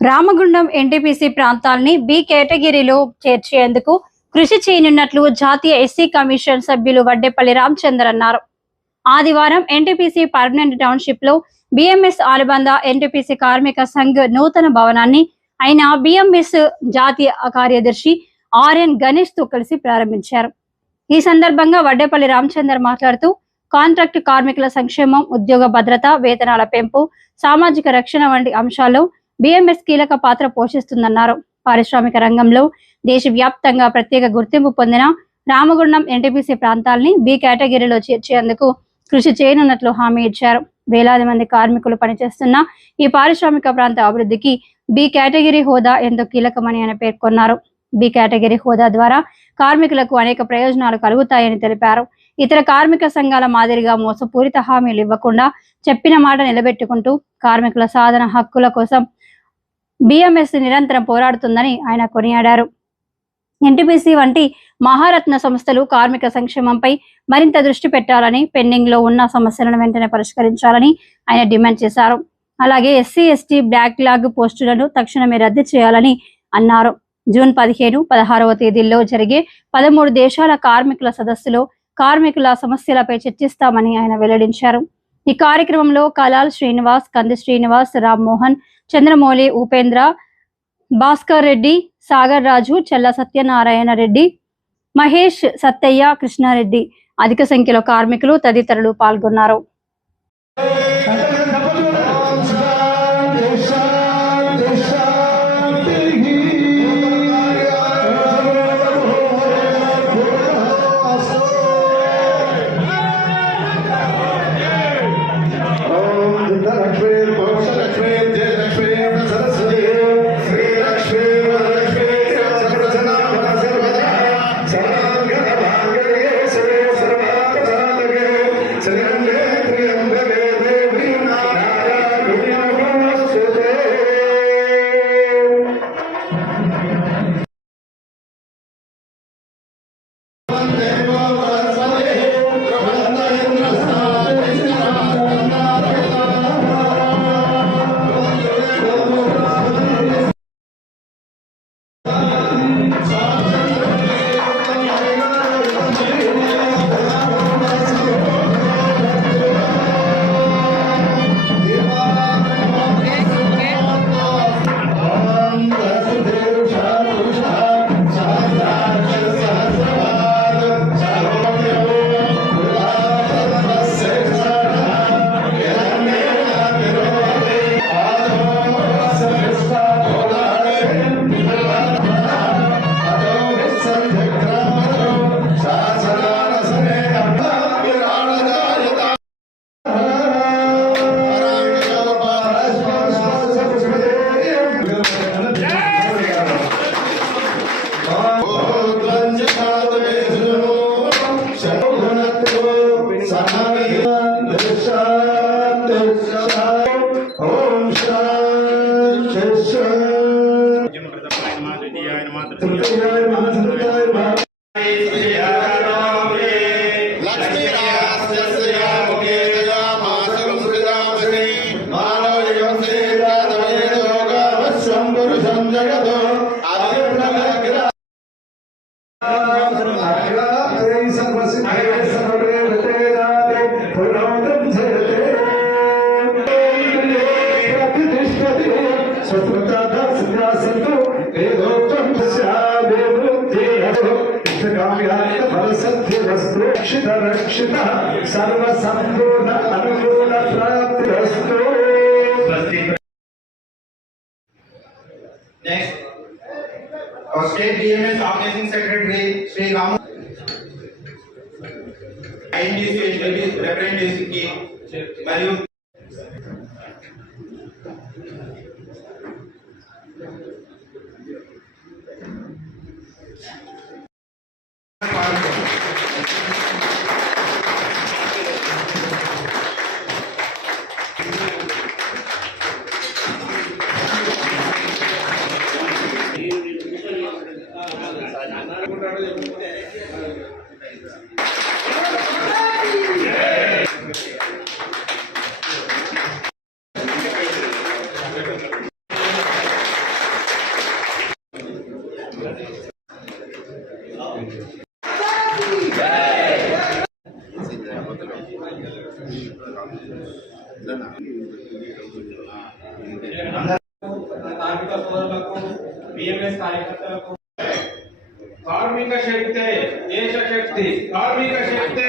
Ramagundam NTPC ప్రాంతాల్ని B కేటగిరీలో చేర్చేందుకు కృషి చేయనున్నట్లు జాతీయ ఎస్సీ కమిషన్ సభ్యులు వడ్డేపల్లి రామచందర్ అన్నారు. ఆదివారం ఎన్టీపీసీ పర్మనెంట్ టౌన్షిప్ లో బిఎంఎస్ ఆలుబంద ఎన్టీపీసీ కార్మిక సంఘ్ నూతన భవనాన్ని ఆయన బిఎంఎస్ జాతీయ కార్యదర్శి ఆర్ఎన్ గణేష్ తో కలిసి ప్రారంభించారు. ఈ సందర్భంగా వడ్డేపల్లి రామచందర్ మాట్లాడుతూ కాంట్రాక్టు కార్మికుల సంక్షేమం, ఉద్యోగ భద్రత, వేతనాల పెంపు, సామాజిక రక్షణ వంటి అంశాల్లో బిఎంఎస్ కీలక పాత్ర పోషిస్తుందన్నారు. పారిశ్రామిక రంగంలో దేశవ్యాప్తంగా ప్రత్యేక గుర్తింపు పొందిన రామగుండం ఎన్టీపీసీ ప్రాంతాల్ని బి కేటగిరీలో చేర్చేందుకు కృషి చేయనున్నట్లు హామీ ఇచ్చారు. వేలాది మంది కార్మికులు పనిచేస్తున్న ఈ పారిశ్రామిక ప్రాంత అభివృద్ధికి బి కేటగిరీ హోదా ఎంతో కీలకమని ఆయన పేర్కొన్నారు. బి కేటగిరీ హోదా ద్వారా కార్మికులకు అనేక ప్రయోజనాలు కలుగుతాయని తెలిపారు. ఇతర కార్మిక సంఘాల మాదిరిగా మోసపూరిత హామీలు ఇవ్వకుండా చెప్పిన మాట నిలబెట్టుకుంటూ కార్మికుల సాధన హక్కుల కోసం బిఎంఎస్ నిరంతరం పోరాడుతుందని ఆయన కొనియాడారు. ఎన్టీపీసీ వంటి మహారత్న సంస్థలు కార్మిక సంక్షేమంపై మరింత దృష్టి పెట్టాలని, పెండింగ్ లో ఉన్న సమస్యలను వెంటనే పరిష్కరించాలని ఆయన డిమాండ్ చేశారు. అలాగే ఎస్సీ ఎస్టీ బ్యాక్లాగ్ పోస్టులను తక్షణమే రద్దు చేయాలని అన్నారు. జూన్ 15, 16వ తేదీల్లో జరిగే 13 దేశాల కార్మికుల సదస్సులో కార్మికుల సమస్యలపై చర్చిస్తామని ఆయన వెల్లడించారు. ఈ కార్యక్రమంలో కలాల్ శ్రీనివాస్, కంది శ్రీనివాస్, రామ్మోహన్, చంద్రమౌళి, ఉపేంద్ర, భాస్కర్ రెడ్డి, సాగర్ రాజు, చెల్ల సత్యనారాయణ రెడ్డి, మహేష్, సత్తయ్య, కృష్ణారెడ్డి అధిక సంఖ్యలో కార్మికులు తదితరులు పాల్గొన్నారు. रक्षित सर्व संपूर्ण अनुकूल प्राप्तिरस्तु। Next, our state BMS organizing secretary Sri Ramu INDC representation की మరియు కార్మిక సోదరులకు బిఎంఎస్ కార్యకర్తలకు కార్మిక శక్తి దేశ శక్తి కార్మిక శక్తి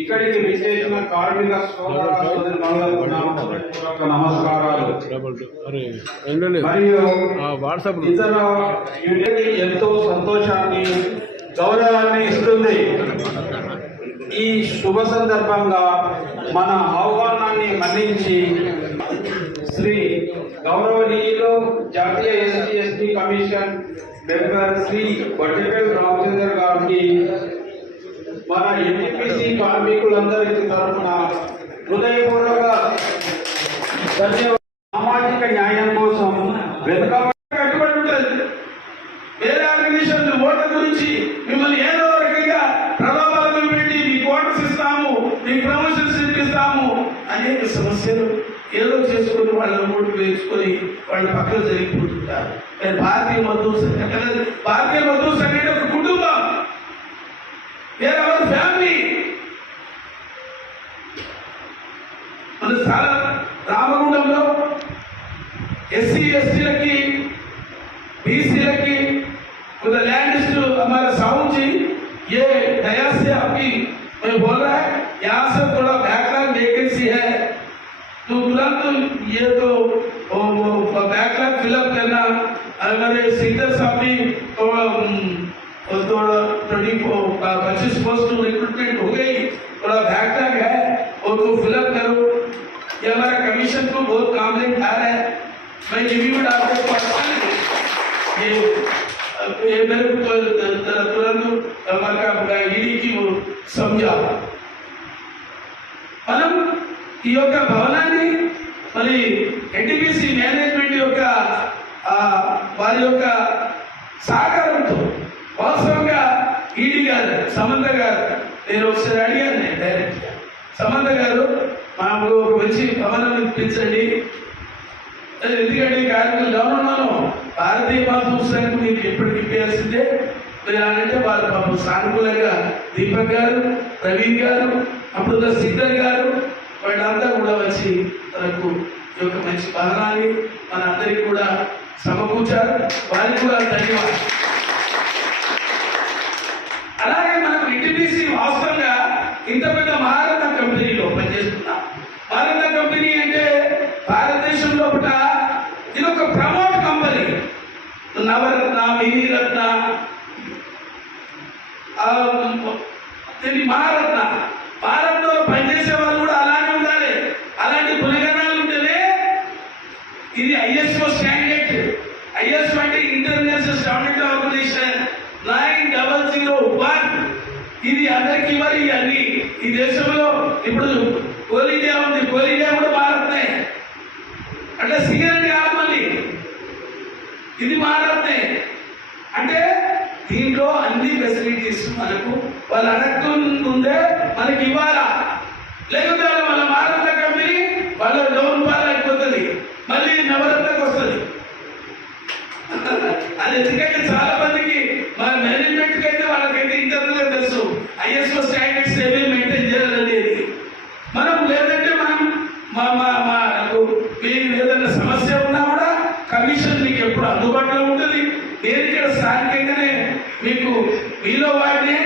ఇక్కడికి విచ్చేసిన కార్మిక సోదర సోదరులకు నా హృదయపూర్వక నమస్కారాలు. మరియు ఇతర యూనియన్ ఎంతో సంతోషాన్ని గౌరవాన్ని ఇస్తుంది. ఈ శుభ సందర్భంగా మన ఆహ్వానాన్ని మన్నించి శ్రీ గౌరవనీయులు జాతీయ SC ST commission member Shri Vaddepalli Ramachandra గారికి మన ఎన్టీపీసీ కార్మికులందరికీ తరఫున హృదయపూర్వక ధన్యవాదాలు. సామాజిక న్యాయం కోసం కట్టుబడి ఉంటుంది. వేరే ఆర్గనైజేషన్ ఓట్ల గురించి మిమ్మల్ని ఏదో రకంగా ప్రభావాలను పెట్టి మీకు ఓటర్స్ ఇస్తాము, మీకు ప్రమోషన్స్ ఇప్పిస్తాము అనేక సమస్యలు ఏదో చేసుకుని వాళ్ళ ఓట్లు వేసుకొని వాళ్ళ పక్కన జరిగిపోతుంటారు. భారతీయ మజ్దూర్ సంఘ అంటే ఒక కుటుంబం, వేరే వాళ్ళ ఫ్యామిలీ. మన చాలా రామగుండంలో ఎస్సీ ఎస్టీలకి बीसीलकी उधर लैंडिस्ट हमारा साउंड जी ये दया से आपकी मैं बोल रहा है यहाँ से थोड़ा बैकलॉग वैकेंसी है तो तुरंत ये तो बैकलॉग फिलअप करना. हमारे सीटर साहब भी थोड़ा 25 पोस्ट रिक्रूटमेंट हो गई, थोड़ा बैकलॉग है और तो फिलअप करो. ये हमारा कमीशन को बहुत काम ले खा रहा है. मैं ये भी आपको ये मेरे को तुरंत ఈడీ కి समझा. మనం ఈ యొక్క భవనాన్ని మరి ఎన్టీపీసీ మేనేజ్మెంట్ యొక్క వారి యొక్క సహకారంతో వాస్తవంగా ఈడీ గారు సమంత గారు నేను ఒకసారి అడిగాను డైరెక్ట్ సమంత గారు మాకు ఒక మంచి భవనం ఇప్పించండి. ఎందుకంటే కార్మికులు డౌన్ ఉన్నాను భారతీయ మజ్దూర్ సంఘ్ మీకు ఎప్పటికి ఇప్పేయాల్సిందే అంటే వాళ్ళు పాపం సానుకూలంగా దీపక్ గారు, ప్రవీణ్ గారు, అప్పుడు సిద్ధర్ గారు వాళ్ళంతా కూడా వచ్చి తనకు ఈ యొక్క మంచి భవనాన్ని మన అందరికీ కూడా సమకూర్చారు. వారికి కూడా ధన్యవాదాలు. అలాగే మనం ఎన్టీపీసీ వాస్తవంగా ఇంత పెద్ద మహారత్న కంపెనీలో పనిచేస్తున్నాం. మహారత్న కంపెనీ అంటే భారతదేశం లోపల ఇది ఒక ప్రమోట్ కంపెనీ. నవరత్న, మినీరత్న, మహారత్నలో పనిచేసే వాళ్ళు కూడా అలానే ఉండాలి. అలాంటి గుణగణాలు ఉంటేనే ఇది ఐఎస్ఓ స్టాండర్డ్. ఐఎస్ఓ అంటే ఇంటర్నేషనల్ స్టాండర్డ్ ఆర్గనైజేషన్ 9001. ఇది అందరికీ మరి అన్ని ఈ దేశంలో ఇప్పుడు కోల్ ఇండియా ఉంది, కోల్ ఇండియా కూడా భారత్నే అంటే సిగరెట్ కాదు మళ్ళీ ఇది భారత్నే. అంటే దీంట్లో అన్ని ఫెసిలిటీస్ మనకు వాళ్ళు అడగకుందే మనకి ఇవ్వాలా, లేకపోతే మన భారత కంపెనీ వాళ్ళ డౌన్ ఫాల్ అయిపోతుంది, మళ్ళీ నవరత్నకు వస్తుంది. అది ఎందుకంటే చాలా మందికి మన మేనేజ్మెంట్ అయితే వాళ్ళకైతే ఇంటర్నల్ గా తెలుసు ఐఎస్ఓ స్టాండర్డ్స్ ఏమేమి మెయింటైన్ చేయాలనేది. మనం లేదంటే మనం మీకు ఏదైనా సమస్య ఉన్నా కూడా కమిషన్ మీకు ఎప్పుడు అందుబాటులో ఉంటుంది. నేను ఇక్కడ స్థానికంగానే మీకు మీలో వాడిని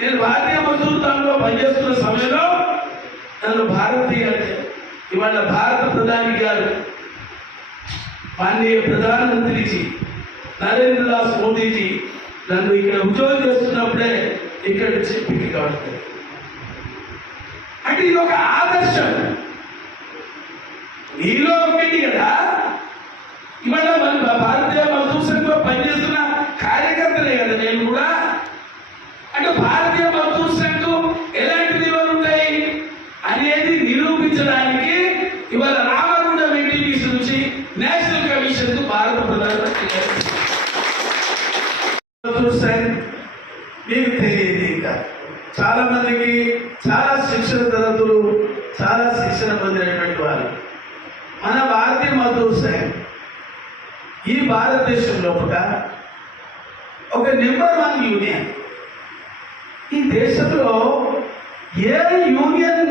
నేను భారతీయ మజ్దూర్ సంఘంలో పనిచేస్తున్న సమయంలో నన్ను భారతీయ ఇవాళ భారత ప్రధాని గారు మాననీయ ప్రధానమంత్రిజీ నరేంద్ర దాస్ మోదీజీ నన్ను ఇక్కడ ఉద్యోగం చేస్తున్నప్పుడే ఇక్కడ చెప్పి కాబట్టి అంటే ఇది ఒక ఆదర్శం. నీలో ఒకటి కదా ఇవాళ మన భారతీయ మజ్దూర్ సంఘంలో పనిచేస్తున్న కార్యకర్తలే కదా నేను కూడా. అంటే భారతీయ మజ్దూర్ సంఘం ఎలాంటి విలువలు ఉంటాయి అనేది నిరూపించడానికి ఇవాళ రామగుండం ఎన్టీపీసీ నుంచి నేషనల్ కమిషన్ భారత ప్రధానమంత్రి మీకు తెలియదు. ఇంకా చాలా మందికి చాలా శిక్షణ తరగతులు, చాలా శిక్షణ పొందినటువంటి వారు మన భారతీయ మజ్దూర్ సంఘ్ ఈ భారతదేశంలో కూడా ఒక నెంబర్ 1 యూనియన్. ఈ దేశంలో ఏ యూనియన్,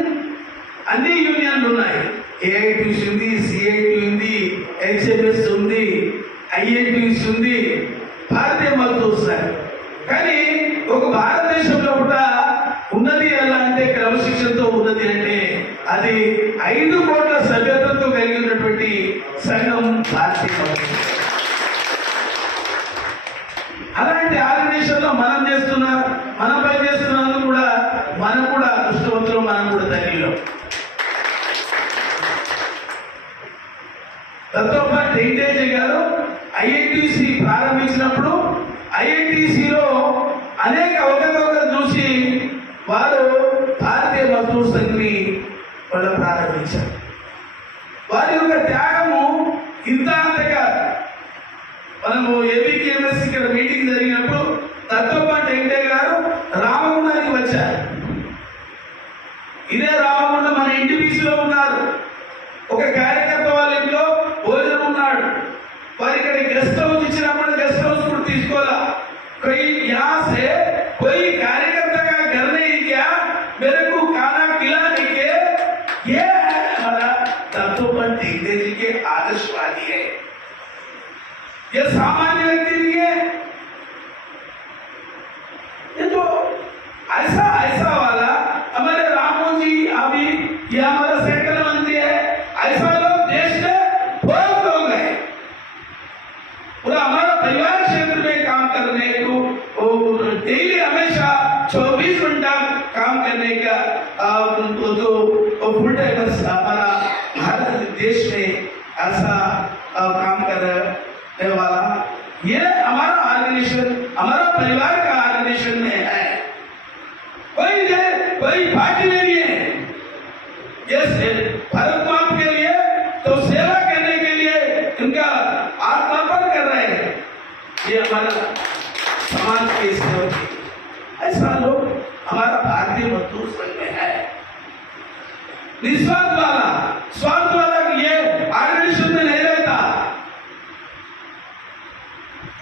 అన్ని యూనియన్లు ఉన్నాయి. ఏఐటీసీ ఉంది, సిఐటి ఉంది, హెచ్ఎంఎస్ ఉంది, ఐఎన్టీసీ ఉంది, భారతీయ మజ్దూర్ సంఘ్. కానీ ఒక భారతదేశంలో కూడా ఉన్నది ఎలా అంటే, క్రమశిక్షణతో ఉన్నది అంటే అది 5 కోట్ల సభ్యత్వంతో కలిగి ఉన్నటువంటి సంఘం భారతీయ మజ్దూర్ సంఘ్. అలాంటి ఆర్గనైజేషన్లో మనం పనిచేస్తున్నందుకు కూడా మనం కూడా అదృష్టవంతులు, మనం కూడా ధన్యులు. దత్తోపాటి వెంకటేజీ గారు ఐఐటిసి ప్రారంభించినప్పుడు ఐఐటిసిలో అనేక అవకతవకలు చూసి వారు భారతీయ మజ్దూర్ సంఘ్ని వాళ్ళు ప్రారంభించారు. వారి యొక్క త్యాగము ఇంత అంతగా. మనము ఏబీకేఎంఎస్ ఇక్కడ మీటింగ్ జరిగినప్పుడు దత్తోపాటి వెంకటయ్య గారు రామగుండానికి వచ్చారు. ఇదే రామగుండం మన ఎన్టీపీసీలో ఉన్నారు. ఒక కార్యకర్త వాళ్ళ ఇంట్లో భోజనం ఉన్నాడు. వారి ఇక్కడ గెస్ట్ హౌస్ ఇచ్చినప్పుడు గెస్ట్ హౌస్ కూడా తీసుకోవాలా. कोई कार्यकर्ता का घर नहीं क्या, मेरे को खाना खिलाने के, ये है हमारा दत्तोपंत जी के आदर्शवादी है. ये सामान्य व्यक्ति नहीं है. ये तो ऐसा वाला हमारे राममोहन जी अभी ये हमारा सेंट्रल मंत्री है. ऐसा लोग देश में बहुत लोग हैं. पूरा हमारा परिवार क्षेत्र में काम करने को डेली हमेशा 24 घंटा काम करने का जो फुल टाइमर्स हमारा भारत देश में ऐसा काम करने वाला ये हमारा ऑर्गेनाइजेशन, हमारा परिवार का ऑर्गेनाइजेशन में है. कोई पार्टी नहीं है. ये भारत माता के लिए तो सेवा करने के लिए इनका आत्मर्पण कर रहे हैं. ये हमारा समाज के सेवक. ऐसा लोग हमारा भारतीय मजदूर संघ में है. निस्वार्थ वाला, स्वार्थ वाला ये ऑर्गेनाइजेशन में नहीं रहता.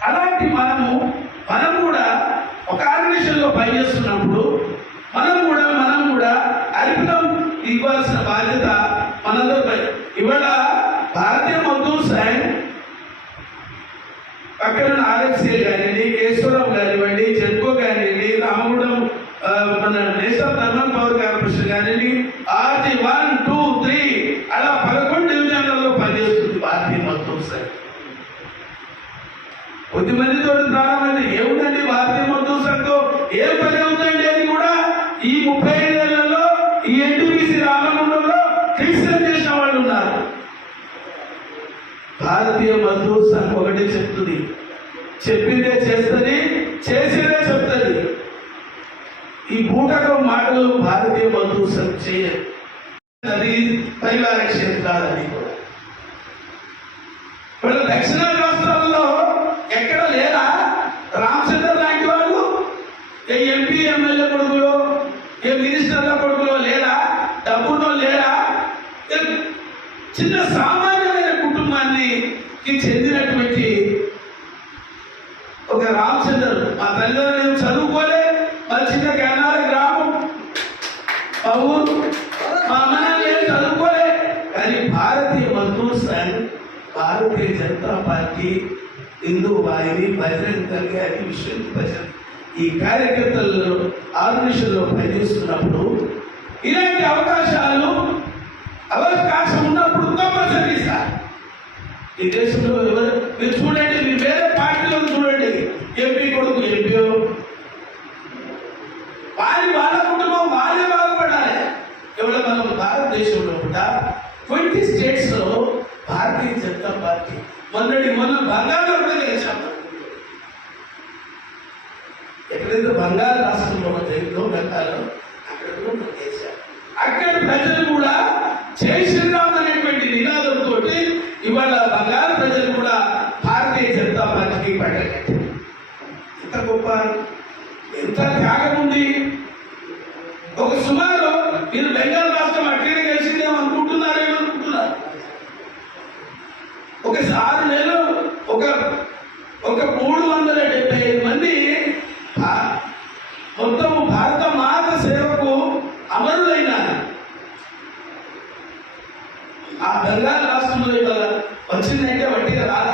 అలాంటి మనం కూడా ఒక ఆర్గనైజేషన్ లో పనిచేస్తున్నప్పుడు మనం కూడా అర్పితం ఇవ్వాల్సిన బాధ్యత మనందరిపై. ఇవాళ భారతీయ మజ్దూర్ సంఘ్ అక్కడ ఆర్ఎఫ్సీఎల్ కానివ్వండి, కేశవరావు కానివ్వండి, జెన్కో కానివ్వండి, రామగుండం మన నేషనల్ థర్మల్ పవర్ కార్పొరేషన్ కానివ్వండి, ఆర్జీ 1, 2, 3 అలా 11 డివిజన్లలో పనిచేస్తుంది భారతీయ మజ్దూర్ సంఘ్. కొద్ది మందితో ప్రారంభమైంది. ఏముందండి భారతీయ మజ్దూర్ సంఘంతో ఏం పని అవుతుందండి అని కూడా ఈ 35 ఏళ్లలో ఈ ఎన్టీపీసీ రామగుండంలో క్రిస్టియన్ చేసిన వాళ్ళు ఉన్నారు. భారతీయ మజ్దూర్ సంఘ్ ఒకటి చెప్తుంది, చెప్పిందే చేస్తుంది, చేసేదే చెప్తుంది. ఈ బూటకం మాటలు భారతీయ మజ్దూర్ సంఘ్ చేయదు. అది పరివార క్షేత్రాలని కూడా ఇప్పుడు దక్షిణ రాష్ట్రాల్లో ఎక్కడ లేరా రామచంద్ర లాంటి వాళ్ళు? ఏ ఎంపీ ఎమ్మెల్యే కొడుకులో, ఏ మినిస్టర్ల కొడుకులో లేరా? డబ్బులో లేరా? చిన్న సామాన్యమైన కుటుంబానికి చెందినటువంటి ఒక రామచంద్ర. మా తల్లిదండ్రులు చదువుకోలే, మా చిన్న గన్నార గ్రామం, మా ఊరు, మా అమ్మ ఏం చదువుకోలే. కానీ భారతీయ మజ్దూర్ సంఘ్, భారతీయ జనతా పార్టీ, హిందూ వాహిని, బజరంగ్ దళ్ గారి విశ్వ బజరంగ్ ఈ కార్యకర్తలు ఆర్గనైజేషన్లో పనిచేస్తున్నప్పుడు ఇలాంటి అవకాశం ఉన్నప్పుడు కంపల్సరీ సార్. ఈ దేశంలో ఎవరు మీరు చూడండి, మీరు వేరే పార్టీలో చూడండి, ఎంపీ కొడుకు ఎంపీ వాళ్ళ కుటుంబం వాళ్ళే బాగుపడాలి. ఎవరు మనం భారతదేశంలో కూడా 20 స్టేట్స్ లో భారతీయ జనతా పార్టీ మొన్న బంగాల్లో కూడా గెలిచాము. ఎక్కడైతే బంగారు రాష్ట్రంలో జరిగిందో గంగాలో అక్కడ కూడా గెలిచారు. అక్కడ ప్రజలు కూడా జై శ్రీరామ్ అనేటువంటి నినాదంతో ఇవాళ బంగారు ప్రజలు కూడా భారతీయ జనతా పార్టీకి పడ్డారు. ఎంత గొప్ప, ఎంత త్యాగం ఉంది. ఒక సుమారు మీరు బెంగాల్ రాష్ట్రం అట్లనే కలిసిందేమో అనుకుంటున్నారు. ఒక 6 నెలలు ఒక 375 మంది మొత్తం భారత మాత సేవకు అమరులైనారు. ఆ బెంగాల్ రాష్ట్రంలో ఇవాళ వచ్చిందంటే వట్టిగా రాదా?